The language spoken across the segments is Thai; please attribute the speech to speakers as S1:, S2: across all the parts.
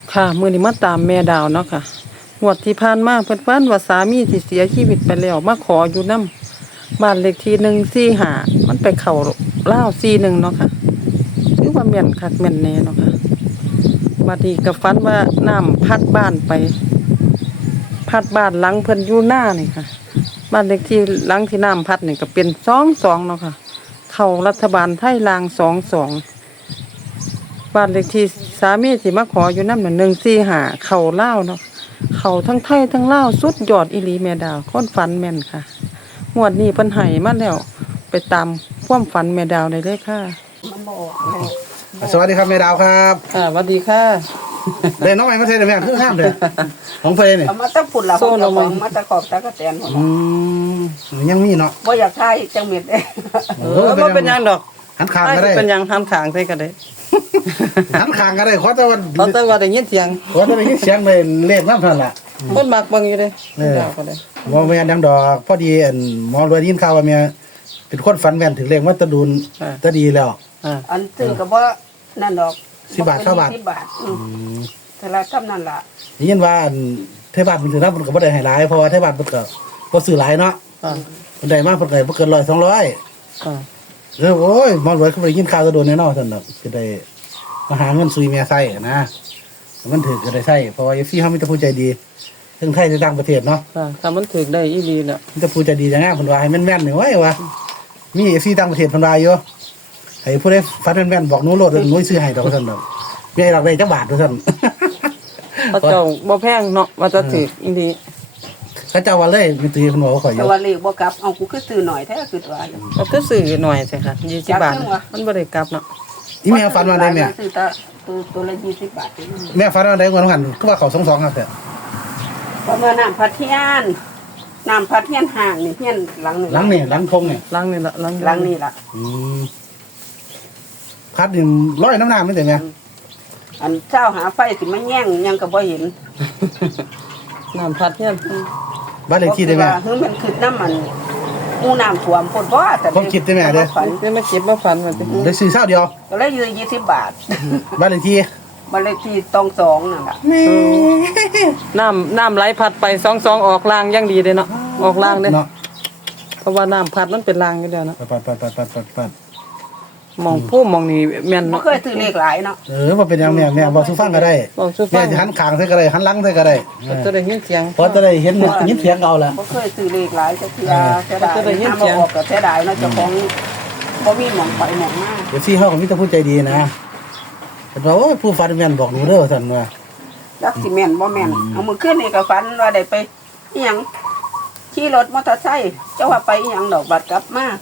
S1: ค่ะมื้อนี้มาตามแม่ดาวเนาะค่ะงวดที่ผ่านมาเพิ่นฝันว่าสามีที่เสียชีวิตไปแล้วมาขออยู่นำบ้านเลขที่145มันไปเข้าลาว41เนาะค่ะถือว่าแม่นคักแม่นแน่เนาะค่ะบัดนี้ก็ฝันว่าน้ำพัดบ้านไปพัดบ้านหลังเพิ่นอยู่หน้านี่ค่ะบ้านเลขที่หลังที่น้ำพัดนี่ก็เป็น22เนาะค่ะเข้ารัฐบาลไทยลาง22บ้านเลขที่สามีที่มาขออยู่นำน่ะ145เข้าลาวเนาะเข้าทั้งไทยทั้งลาวสุดยอดอีหลีแม่ดาวคนฝันแม่นค่ะงวดนี้เพิ่นให้มาแล้วไปตามความฝันแม่ดาวได้เลยค่ะ
S2: มันบอก
S3: สวัสดีครับแม่ดาวครับ
S1: ค่ะสวัสดีค่ะ
S3: เล่นน้องใหม่มาเทนแม่คือห้ามเลยของเพลนี่
S2: เอามาตั้งผุดละของเจ้าของมาตะขอบตะกะแตนหมด
S3: ยังมีเนาะ
S2: บ่อยากทายจังเม็ดเด้
S1: บ่เป็นหยังดอก
S3: หันคางก็ได้
S1: เป็นหยังหันข้างใส่ก็ได้
S3: หันคางก็ได้ขอแต่ว่า
S1: เขาแต่ว่าได้ยินเสียง
S3: ขอแต่ได้ยินเสียงเลยเลขน้ำพันละ
S1: คนมักเบิ่งอยู่เด้
S3: เออ
S1: ดาวก็ได้
S3: มองแม่ดังดอกพอดีหมอรวยยินข่าวว่าแม่เป็นคนฝันแม่นถึงเลขว่าตะดุนตะดีแล้ว
S2: อันซื้อก็บ่นั่นดอก
S3: 10 บาท9 บาท
S2: 10 บาทแต่ละคำนั่นล่ะ
S3: ยินว่าเทพบาทมันถือน้ำมันก็บ่ได้ให้หลายเพราะว่าเทพบาทมันก็บ่ซื้อหลายเนาะ
S1: อ่า
S3: มันได้มาเพิ่นก็บ่เกิน100 200
S1: อ่า
S3: แล้วโอ้ยหมอรวยเขาบ่ได้ยินข่าวตะดุนแน่นอนซั่นดอกจะได้มาหาเงินซุยแม่ใช้นะมันถือก็ได้ใช้เพราะว่า FC เฮามีแต่ผู้ใจดีทั้งไทยทั้งต่างประเทศเนาะ
S1: ค่ะถ้ามันถึกได้อีหลีน่ะ
S3: มีแต่ผู้ใจดีจังไงเพิ่นว่าให้แม่นๆนี่ไว้ว่ามี FC ต่างประเทศเพิ่นว่าอยู่ให้ผู้ใดฟันแม่นๆบอกหนูโลดหนูซื้อให้ดอกซั่นดอกมีให้ดอกได้จักบาทซั่น
S1: พระเจ้าบ่แพงเนาะว่าจะถึกอีหลี
S3: เขาเจ้าว่าเลยมีตีเพิ่นบอกว่าข่อยอ
S2: แต่
S3: ยู่
S2: ว่าเลขบ่กลับเอากูคือซื้อหน่อยแท้คือว่าอยู่
S1: ก็คือซื้อหน่อยใช่ค่ะ20บาท
S2: จักจังวะ
S1: มันบ่ได้กลับเนาะ
S3: อีแม่ฟันว่าได้แม่
S2: ซื้อตัวละ20 บาทเอง
S3: แม่ฟันว่าได้งวดหันคือว่าเขา22ครับแต่
S2: เพราะเมื่อน้ำพัดเทียนน้ำพัดเทียนห่างนี่เทียนหลังนึง
S3: หลังนี่หลังทงนี่
S1: หลังนี่ละหลัง
S2: หลังนี่ล่ะ
S3: อืมพัดนี่ร้อยน้ำไม่แต่แม่
S2: อันเจ้าหาไฟสิมาแย่งยังก็บ่เห็น
S1: น้ำพัดเนี่ย
S3: บ้านเลขที่ได้แม่
S2: คือมันคือน้ำมันหมู่น้ำท่วมพุ่นบ่แต่
S3: ผมคิดได้แม่เด้อ
S2: ฝัน
S1: ได้มาเก็บมาฝันว่าสิ
S3: ได้ซื้อเช้าเดียว
S2: ก็เลยยืน20 บาท
S3: บ้านเลขที่
S2: บ้านเลขที่ต้อง2นั่นล่ะ
S1: น้ำไหลพัดไป22ออกล่างอย่างดีเด้เนาะออกล่างเด้
S3: เนาะ
S1: เพราะว่าน้ำพัดมันเป็นล่างอยู่แล้วเนาะ
S3: ปัด
S1: มองผู้มองนี่แม่น
S2: บ่
S1: เนาะ
S2: เคยซื้อเลขหลายเนาะ
S3: ว่าเป็นยังแม่บอกสู้ฟังก็ได้
S1: บอกสู้ฟั
S3: แม่
S1: ง
S3: จะหันขางใส่ก็ได้หันหลังใส่ก็ได้
S1: ก็จะได้ยินเสียง
S3: เพราะจะได้เห็นยินเสียงเอาละ
S2: บ่เคยซื้อเลขหลายจักเทื่อเสียดาย
S1: ก็จะได้ยินเสี
S2: เสี
S1: ย
S2: ย
S1: ง
S2: งออกก็เสียดายเนาะเจ้าของบ่มีหม่องไปหม่องมา
S3: เดี๋ยวซี่เขาก็มีแต่ผู้ใจดีนะแต่ว่าโอ้ยผู้ฟันแม่นบอกหนูเด้อท่านว่า
S2: จักสิแม่นบ่แม่นเอามื้อคืนนี่ก็ฝันว่าได้ไปอีหยังขี่รถมอเตอร์ไซค์เจ้าว่าไปอีหยังดอกบัดกลับมา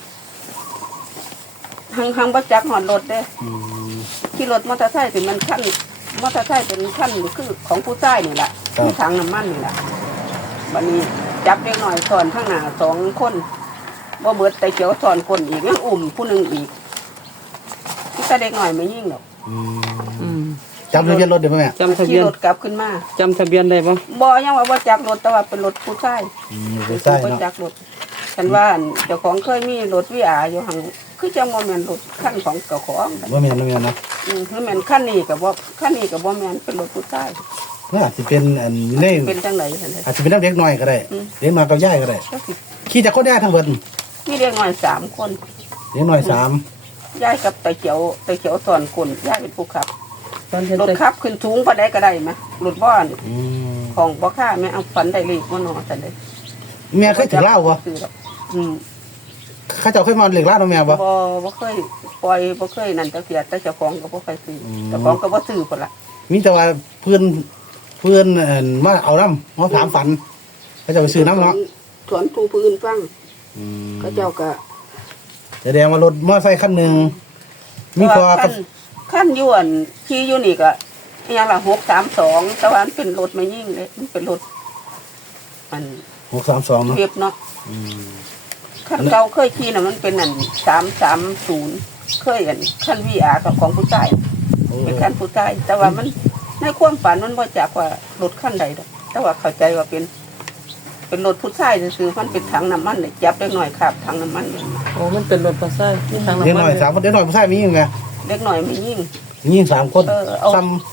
S2: หังบ่จักฮอดรถเด้ ขี่รถมอเตอร์ไซค์เป็นมันขั้นมอเตอร์ไซค์เป็นขั้นคือของผู้ชายนี่แหละมีถังน้ำมันนี่แหละวันนี้จับเด็กหน่อยสอนข้างหน้า2 คนบ่เบิดแต่เขียวสอนคนอีกยังอุ้มผู้หนึงอีกที่แต่เด็กหน่อยไม่ยิ่งหรอก
S1: อืม
S3: จำทะเบียนรถได้ไหมแม่
S1: จำทะเบี
S2: ขี่
S1: ยน
S2: รถกลับขึ้นมา
S1: จำทะเบียนได้บ่
S2: บ่ยังว่าบ่จักรถแต่ว่าเป็นรถผู้ชาย
S3: ผู้ใช่
S2: บ่
S3: เนาะ
S2: จักรถฉันว่าอันเจ้าของเคยมีรถวิอาอยู่หังคือจังบ่แม่นรถคันของเจ้าของ
S3: ว่าแม่นเนาะ
S2: คือแม่นคันนี้ก็บ่คันนี้ก็บ่แม่นเป็นรถผู้ชาย
S3: น่าจะเป็นใน
S2: เป็นจังได๋ซั่นเด้
S3: อาจจะเป็นเด็กน้อยก็ได้เด็กมากับย่ายก็ได้
S2: ก็สิ
S3: ขี่จากคนย่ายทั้งเบิด
S2: มีเด็กน้อย3 คน
S3: เด็กน้อย3
S2: ยายกับตาเขียวสอนคนยายเป็นผู้ขับ
S1: ตอนเห็น
S2: รถ
S1: แต่
S2: ขับขึ้นสูงพอได้ก็ได้ไหมรถบ้าน
S3: อืม
S2: ของบ่ค่าแม่เอาฝันได้เลขบ่นอแต่ได้
S3: แม่เคยถึงเล่าบ่
S2: ซื้อหรอกอืม
S3: ข้าเจ้าเคยมาเหล็กล่าเนาะแม่บ่
S2: บ่เคยปล่อยบ่เคยนั่นจักเสียแต่เจ้าของก็บ่เคยซื้อเจ้าของก็บ่ซื้อพุ่นล่ะ
S3: มีแต่ว่าเพื่อนมาเอาน้ำมาถามฝันเขาเจะไปซื้อน้ำเนาะ
S2: สวนผู้พื้นฟังเขาเจ้าก็
S3: แสดงว่ารถมอไซค์คันหนึ่งมีพอกับ
S2: ขั้นยวนขี่อยู่นี่ก็อหยังล่ะ632แต่ว่ามันเป็นรถไม่ยิ่งเลยมันเป็นรถอัน
S3: 632เนาะ
S2: เก็บเนาะขั้นเก่าเคยขี่น่ะมันเป็นอัน330เคยอันขั้น VR กับของผู้ชาย เป็นขั้นผู้ชายแต่ว่ามันในความฝันมันบ่จักว่ารถขั้นใดดอกแต่ว่าเข้าใจว่าเป็นรถผู้ชายซื่อๆมันเป็นถังน้ำมันเลยจับเล็กหน่อยขับถังน้ำมันเลย
S1: โอ้มันเป็นรถประไซมีทาง
S3: เด็ก
S1: น้ำ
S3: ห
S1: มั
S3: น่อย
S1: น
S3: 3 คนเด็กหน่อยผู้ชายมียิงไง
S2: เล็กหน่อยไม่ยิ่ง
S3: ยิง3 คน
S2: เอา
S3: ซ้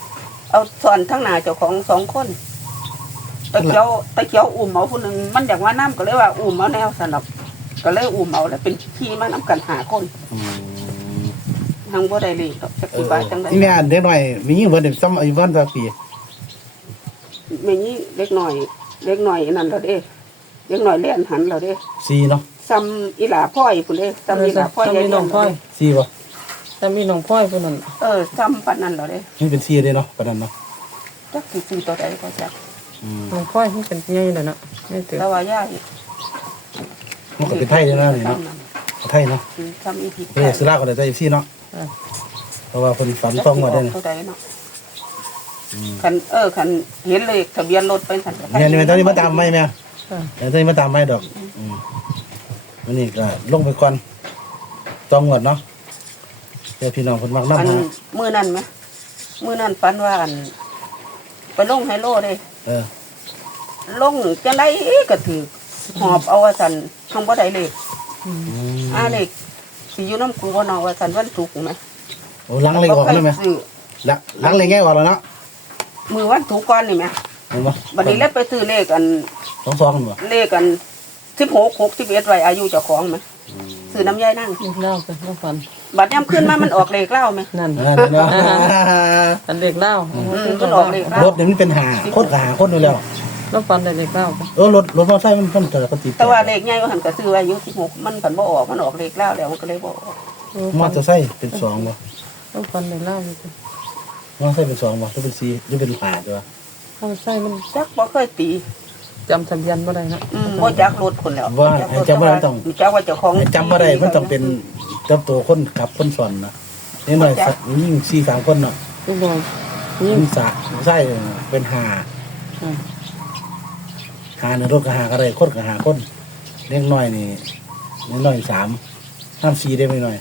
S2: เอาสอนทั้งหน้าเจ้าของ2คนตะเขียวอุ้มเอาผู้หนึงมันอยากว่าน้ำก็เลยว่าอุ้มเอาแนวสนับก็เลยอุ้มเอาแล้วเป็นขี่มานํกัน5คนทางบ่ได้เลยดอกจักสิบาทจังได๋
S3: นี่แม่เด็กหน่อยมียิ่งเบิดซ้ำอายุวันสักปี
S2: แม่นี้เล็กน้อยนั่นแล้วเด้เล็กน้อยเล่นหันแล้วเด้
S3: 4เนาะ
S2: ซ้ำอีหลาพ่อยพุ่นเด้ซ้ำอีหลาพ่อย
S1: ซ้ำมีน้องพ่อย
S3: 4บ่
S1: ซ้ำมีน้องพ่อยผู้นั้น
S2: ซ้ำปานนั้นแล้วเด้
S3: นี่เป็น4เด้เนาะปานนั้นเนาะ
S2: จักสิซื้อตัวใดก็จัก
S1: น้องพ่อยมันเป็นใหญ่แล้วเนาะไม่ตื่น
S2: แต่ว่าย่า
S3: มันก็เป็นไทยเนาะนี่เนาะไทยเนาะ
S2: ซ้ำอีกที
S3: สุราก็ได้ใจ4เนาะเพราะว่าเพิ่นฝันต้องว่าได้
S2: เท่าใดเนาะคันเห็นเลขทะเบียนรถไปสั่น
S3: แม่นี่ตอนนี้มาตามไหมแม่
S1: ค่ะ
S3: แต่ตอนนี้มาตามไหมดอกวันนี้ก็ลงไปก่อนต้องงวดเนาะเดี๋ยวพี่น้องคนมัก
S2: อัน
S3: น้ำหา
S2: มื้อนั้นไหมมื้อนั้นฝันว่าอันไปลงไฮโลเด้ ลงจังได๋ก็ถือหอบเอาว่าซั่นทางบ่ได้เลขเลขสิอยู่นำกูบ่เนาะว่าซั่นวันศุกร์ไหม
S3: โอ้ล้างเลยออกแล้วไหมล้างเลยแง่ออกแล้วเนาะ
S2: มื้อวันศุกร์ก่อนนี่แหม
S3: เห็นปะ
S2: บัดนี้เลยไปซื้อเลขอัน
S3: 2กันบ่
S2: เลขอัน16 61ไว้อายุเจ้าของไหมซื้อน้ำยายนั่ง
S1: นี่เล่าไปเล่าฟัน
S2: บัดยามขึ้นมามันออกเลขเล่าไหม
S1: นั่น
S3: เนาะ
S1: อันเด็กเล่า
S2: มันออกเลขเล่าร
S3: ถเนี่ยมันเป็นหาโคตรหาโคตรอยู่แล้ว
S1: เล่าฟันได้เด็กเล่าไป
S3: รถมอเตอร์ไซค์มันเกิดปฏิ
S2: แต่ว่าเลขใหญ่ว่าหันก็ซื้อไว้อายุ16มันผันบ่ออกมันออกเลขเล่าแล้วมันก็เลยบ่ออก
S3: มอเตอร์ไซค์เป็น2บ่
S1: เล่าฟันได้เล่าอยู่สิ
S3: มอเตอร์ไซค์เป็น2บ่หรือเป็น4หรือเป็น5จ้ะ
S1: เข้าใส่มัน
S2: จักบ่เคยตี
S1: จำทะเบียนบ่ได้เนาะ
S2: บ่จักรถคนแล้ว
S3: ว่าจำบ่ได้ต้อง
S2: จักว่าเจ้าของ
S3: จำบ่ได้มันต้องเป็นเจ้าตัวคนขับคนสอนนะนี่หน่อยยิ่ง4-3คนเนาะ
S1: นี่บ่นี่
S3: ยิ่งสะใช่เป็น5
S1: อ่า
S3: หาในรถก็หาก็ได้คนก็หาคนเล็กน้อยนี่เล็กน้อย3ห้าม4ได้ไม่น้อย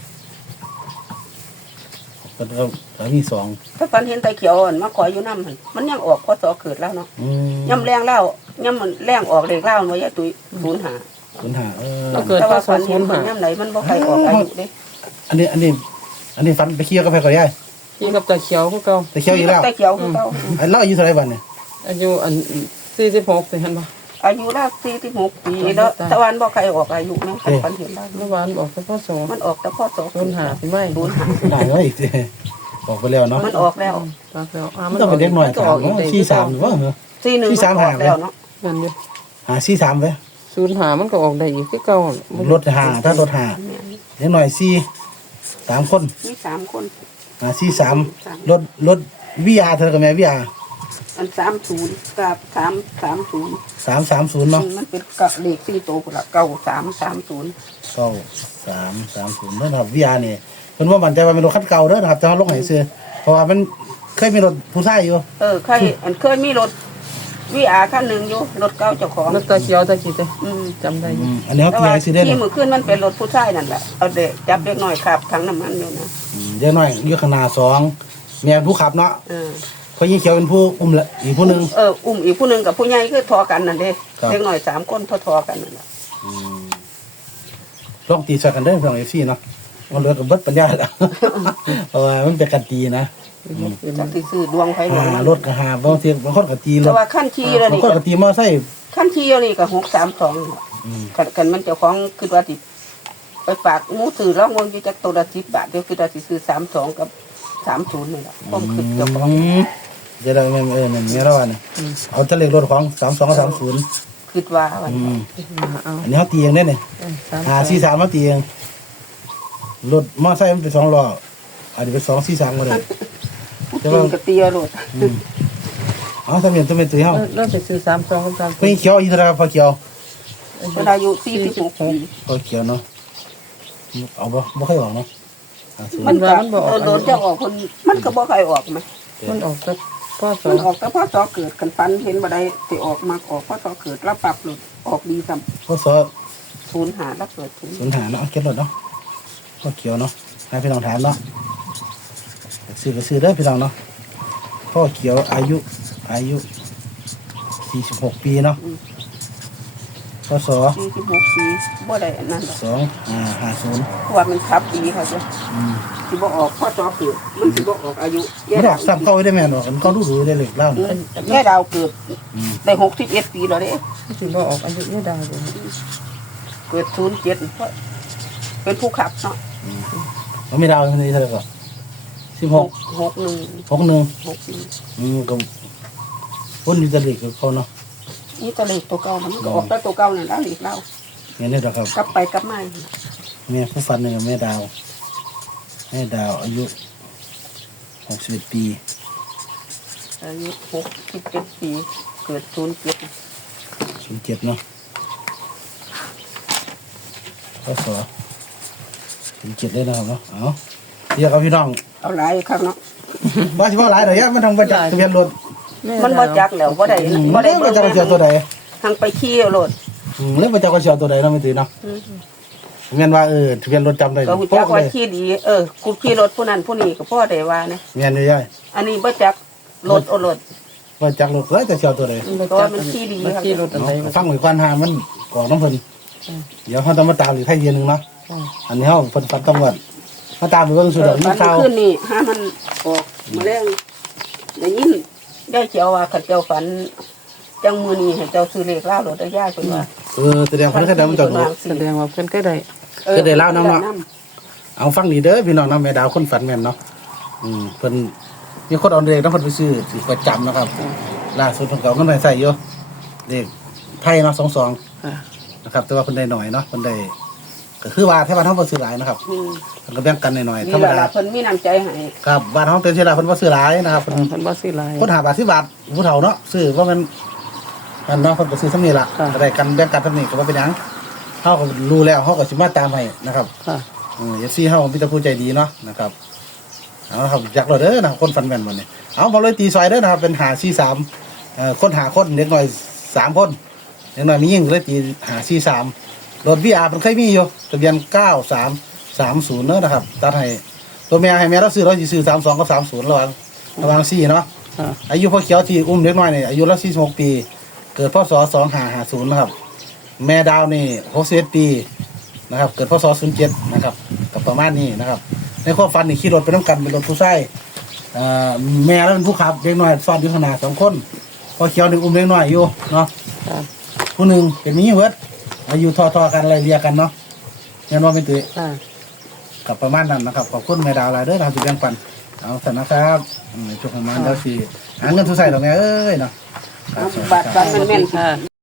S3: ก็มี2
S2: ถ้าฝันเห็นตาเขียวอ่อนมาขออยู่นำหั่นมันยังออกพศเกิดแล้วเนาะ ย่ำแรงเล่าย่ำมันแรงออกเลขเล่าบ่ยายตุ้ย05
S3: คุณหา
S1: เราเกิด
S2: แต่
S1: พ
S2: ว่า
S1: ศ
S2: ฝันเห็นมัน
S1: 05
S2: ย่ำไหนมันบ่ใครออกอายุเด้
S3: อันนี้ฟันไปเคี่ยวกับไปก่อนยาย
S1: พี่กับตาเขียวคือเก่า
S3: ไปเคี่ยวอีกแล้ว
S2: ตาเขียวคือเก่า
S3: อันเราอายุเท่าไหร่บัดเนี่ย
S1: อายุอัน46สิเห็นบ่
S2: อายุแล้ว46ปีแล้วตะวันบ่ใครออกอายุแม่ฝันเห็นแล้ว
S1: เมื่อวานออกแต่พศ
S2: มันออกแต่พศ
S1: 05สิไว้
S2: 05
S3: ได้แล้วอีกออกไปแล้วเนาะ
S2: มันออกแล้ว
S1: ตาแล้ว
S3: มันต้องเป็นเด็กหน่อยถามว่า43หรือว่าเหรอ
S2: 41มันออกแล้วเนาะ
S1: นั่นอยู่
S3: หา43ไป
S1: 05มันก็ออกได้อีกคือเก่าร
S3: ถหาถ้ารถหาเด็กหน่อย3คน
S2: มี3คน
S3: หา43รถวิอาเท่ากับแม่วิอา
S2: อัน30กับ330
S3: 330เนาะ
S2: มันเป็นกับเลข4ตัวพุ่นล่ะ9330
S3: 9330นะครับวิอานี่เพิ่นว่ามั่นใจว่าเป็นรถคันเก่าเด้อนะครับแต่ว่าลงให้ซื้อเพราะว่ามันเคยมีรถผู้ชายอยู่
S2: เคยมีรถวีอาคันหนึ่งอยู่รถเก่าเจ้าของ
S1: รถตาเขียวตะกี้เด้จำได้อยู่
S3: อันนี้เขา
S2: แต่
S3: ตี
S2: ว่า
S3: ให้ซื้อได้
S2: ที่
S3: เนาะ
S2: มือขึ้นมันเป็นรถผู้ชายนั่นแหละเอาเด็กจับเด็กหน่อยขับถังน้ำมันอยู่นะ
S3: เดี๋ยวหน่อยอยู่ข้างหน้า2แม่ผู้ขับเนาะ
S2: เออ
S3: เพราะยิ่งเขียวเป็นผู้อุ้มละอีกผู้หนึง
S2: อุ้มอีกผู้หนึ่งกับผู้ใหญ่คือทอกันนั่นเด้
S3: ครับ
S2: เด็กหน่อย3คนทอกันนั่นแหละ
S3: ลองตีใส่กันเด้อพี่น้อง FC เนาะมันเหลือกับเบิดปัญญาแล้ว เพราะว่ามันเป็นกันตีนะ
S2: จากที่ซื้อดวงไฟดวงมัน
S3: รถก็หาบางทีบางคนก็ตีร
S2: แต่
S3: ถ
S2: ว่าขั้นขี่แล้ว
S3: บาง
S2: นี่
S3: คนก็ตีมอไซค์
S2: ขั้นขี่แล้วนี่ก็632กันมันเจ้าของคือว่าติไปฝากหมูซื้อแล้วเงินอยู่จากตัวละ10 บาทเดี๋ยวคือว่าสิซื้อ32กับ30นี่แหละผมคือเจ้าของ
S3: เดี๋ยวเราแม่นเราว่าเนี่ยเอาทะเลขรถของ32กับ30
S2: คือว่าวัน
S1: เอา
S3: อันนี้เขาตีเองได้เนี่ย43มาตีเองรถมอไซค์มันเป็น2ล้ออาจจะเป็น243ก็ได้
S2: จริงกับเตียรถ
S3: เอาสำเร็จตีเฮา
S1: เริ่มไปซื้อ32กับ
S3: ไม่เขียวอีกแล้วพอเขียว
S2: เป็นอายุ46ปี
S3: พอเขียวเนาะเอาบ่ค่อยออกเนาะ
S2: มันก็โดนจะออกคนมันก็บ่ใครออกไหม
S1: มันออกแต่พศ
S2: มันออกแต่พอสอเกิดกันฟันเห็นบ่ได้สิออกมาออกพอสอเกิดแล้วปรับหลุดออกดีซ้ำ
S3: พอสอ
S2: 05แล้วเกิดถึง
S3: สูญหาเนาะเอาเก็บรถเนาะพอเขียวเนาะให้พี่น้องถามเนาะซื้อก็ซื้อได้พี่น้องเนาะพ่อเขียวอายุ46ปีเนาะพศ
S2: 46ปีบ่ได้อันนั้นหรอก
S3: 2550
S2: เพราะว่ามันขับดีเขาจ้ะสิบ่ออกพ่อจอเกิดมันสิบ่ออกอายุ
S3: ไม่ดอกซ้ำเข้าได้แม่นบ่มันก็รู้ได้เลยเล่า
S2: แม่ดาวเกิดได้61 ปีแล้วเด้
S1: สิบ่ออกอายุยายดาวเลย
S2: เกิด07เพราะเป็นผู้ขับเนาะ
S3: มันไม่ดาวมันนี่เท่าไหร่ก่อน16
S2: 61
S3: 61
S2: 61
S3: ก็คนนี้จะเด็กกับเขาเนาะ
S2: นี่ตะเลขตัวเก่ามันก็ออกแต่ตัวเก่านั่นแล้วอีกแล้ว
S3: เงี้ยนี่ดอกครับ
S2: กลับไปกลับมา
S3: แม่ผู้ฟันหนึ่งกับแม่ดาวอายุ61 ปี
S2: อายุ67 ปีเกิด07
S3: 07เนาะก็สอ07เลยนะครับเนาะเอาเรียกกับพี่น้อง
S2: เอาหลายครั้งเนาะ
S3: ว่าสิว่าหลายหน่อยมันต้องไปจักทะเบียนรถ
S2: มันบ่จักแล้วบ่ได้
S3: บ่ได้ไปจักกระเชียวตัวใด
S2: ทางไปขี่เอารถ
S3: เล่นไปจักกระเชียวตัวใดเนาะไม่ตื่นเนาะเงี้ยว่าทะเบียนรถจำได้
S2: ก็ฮู้จักว่าขี่ดีกูขี่รถผู้นั้นผู้นี้ก็พ่อได้ว่านะ
S3: เงี้ยนี่ย่อย
S2: อันนี้บ่จักรถเอารถ
S3: ว่าจักรถเลยจะเชียวตัวใด
S2: ตัวมันขี่ดี
S1: มันขี่รถอะไร
S3: ฟังไว้ก่อนหามันก่อนน้ำเพิ่นเดี๋ยวเขาต้องมาตามหรือให้เย็นนึงเนาะอันนี้เขาเพิ่นฟันต้องวัดมาตามหรือว่าสุดอก
S2: มั
S3: นี่
S2: น
S3: ข่าว
S2: ขึ้นนี่ถ้ามันออกมาแล้วได้ยินได้เจ้าว่าขัดเจ้าฝันจังมือนี้ให้เจ้าซื้อเลขเล่ารถได้ยากเพิ่นว่า
S3: แสดงคนแค่เดิมมันจอดรถ
S1: แสดงว่าเพิ่นก็ได้
S3: ก็ได้เล่าน้ำเนาะ เอาฟังดีเด้อพี่น้องน้ำแม่ดาวคนฝันแม่นเนาะเพิ่นมีคนเอาเด็กต้องเพิ่นไปซื้อถือประจำนะครับล่าสุดเพิ่นก็เอาเงินไปใส่อยู่เด็กไทยเนาะ22นะครับแต่ว่าเพิ่นได้หน่อยเนาะเพิ่นได้ก็คือว่าถ้าบ้านเฮาบ่ซื้อหลายนะครับเพิ่นก็แบ่งกันหน่อยๆธร
S2: นี่
S3: รม
S2: แหละ
S3: ดา
S2: เพิ่นมีน้ำใจให้
S3: ครับบ้านเฮาเป็นเวลาเพิ่นบ่ซื้อหลายนะครับเพิ่น
S1: เพิ่นบ่ซื้อหลาย
S3: คนหาบาท10 บาทผู้เฒ่าเนาะซื้อว่ามันนั่นเนาะเพิ่นก็ซื้อซำนี้ล่ะ
S1: ค่ะ
S3: ก็ได้กันแบ่งกันซำนี้ก็บ่เป็นหยังเฮาก็รู้แล้วเฮาก็สิมาตามให้นะครับ
S1: ค่ะ
S3: FC เฮามีแต่ผู้ใจดีเนาะนะครับเอาละครับอยากเราเด้อนะครับคนฟันแม่นวันนี้เอามาเลยตีซอยเด้อนะครับเป็นหา43คนหาคนเด็กน้อย3คนเด็กน้อยมียิ่งเลยตีหา43รถ VR มันเคยมีอยู่ทะเบียน9330เด้อนะครับตัดให้ตัวแม่ให้แม่เราซื้อเราสิซื้อ32กับ30ระหว่าง4เนาะ
S1: ค่ะ
S3: อายุพ่อเขียวที่อุ้มเด็กน้อยนี่อายุเรา46 ปี เกิดพศ2550นะครับแม่ดาวนี่61 ปีนะครับเกิดพศ07นะครับกับประมาณนี้นะครับในความฝันนี่ขี่รถไปน้ำกันเป็นรถผู้ชายแม่แล้วเป็นผู้ขับเด็กน้อยซ้อนอยู่ข้างหน้า2 คนพ่อเขียวหนึ่งอุ้มเด็กน้อยอยู่เนาะ
S1: ค่ะ
S3: ผู้หนึ่งเป็นมีเวิร์ดอายุทอๆกันอะไรเรียกันเนาะเงินว่าเป็นตุ้ย
S1: ค่ะ
S3: กับประมาณนั้นนะครับขอบคุณแม่ดาวหลายเด้อนะครับที่แบ่งปันเอาสนะครับช่วงประมาณแล้วสิหาเงินทุกใส่ดอกแม่เอ้ยเนาะครับสวัสดี
S2: บาท
S3: ครับ
S2: ฝันมันแม่น
S1: ค่ะ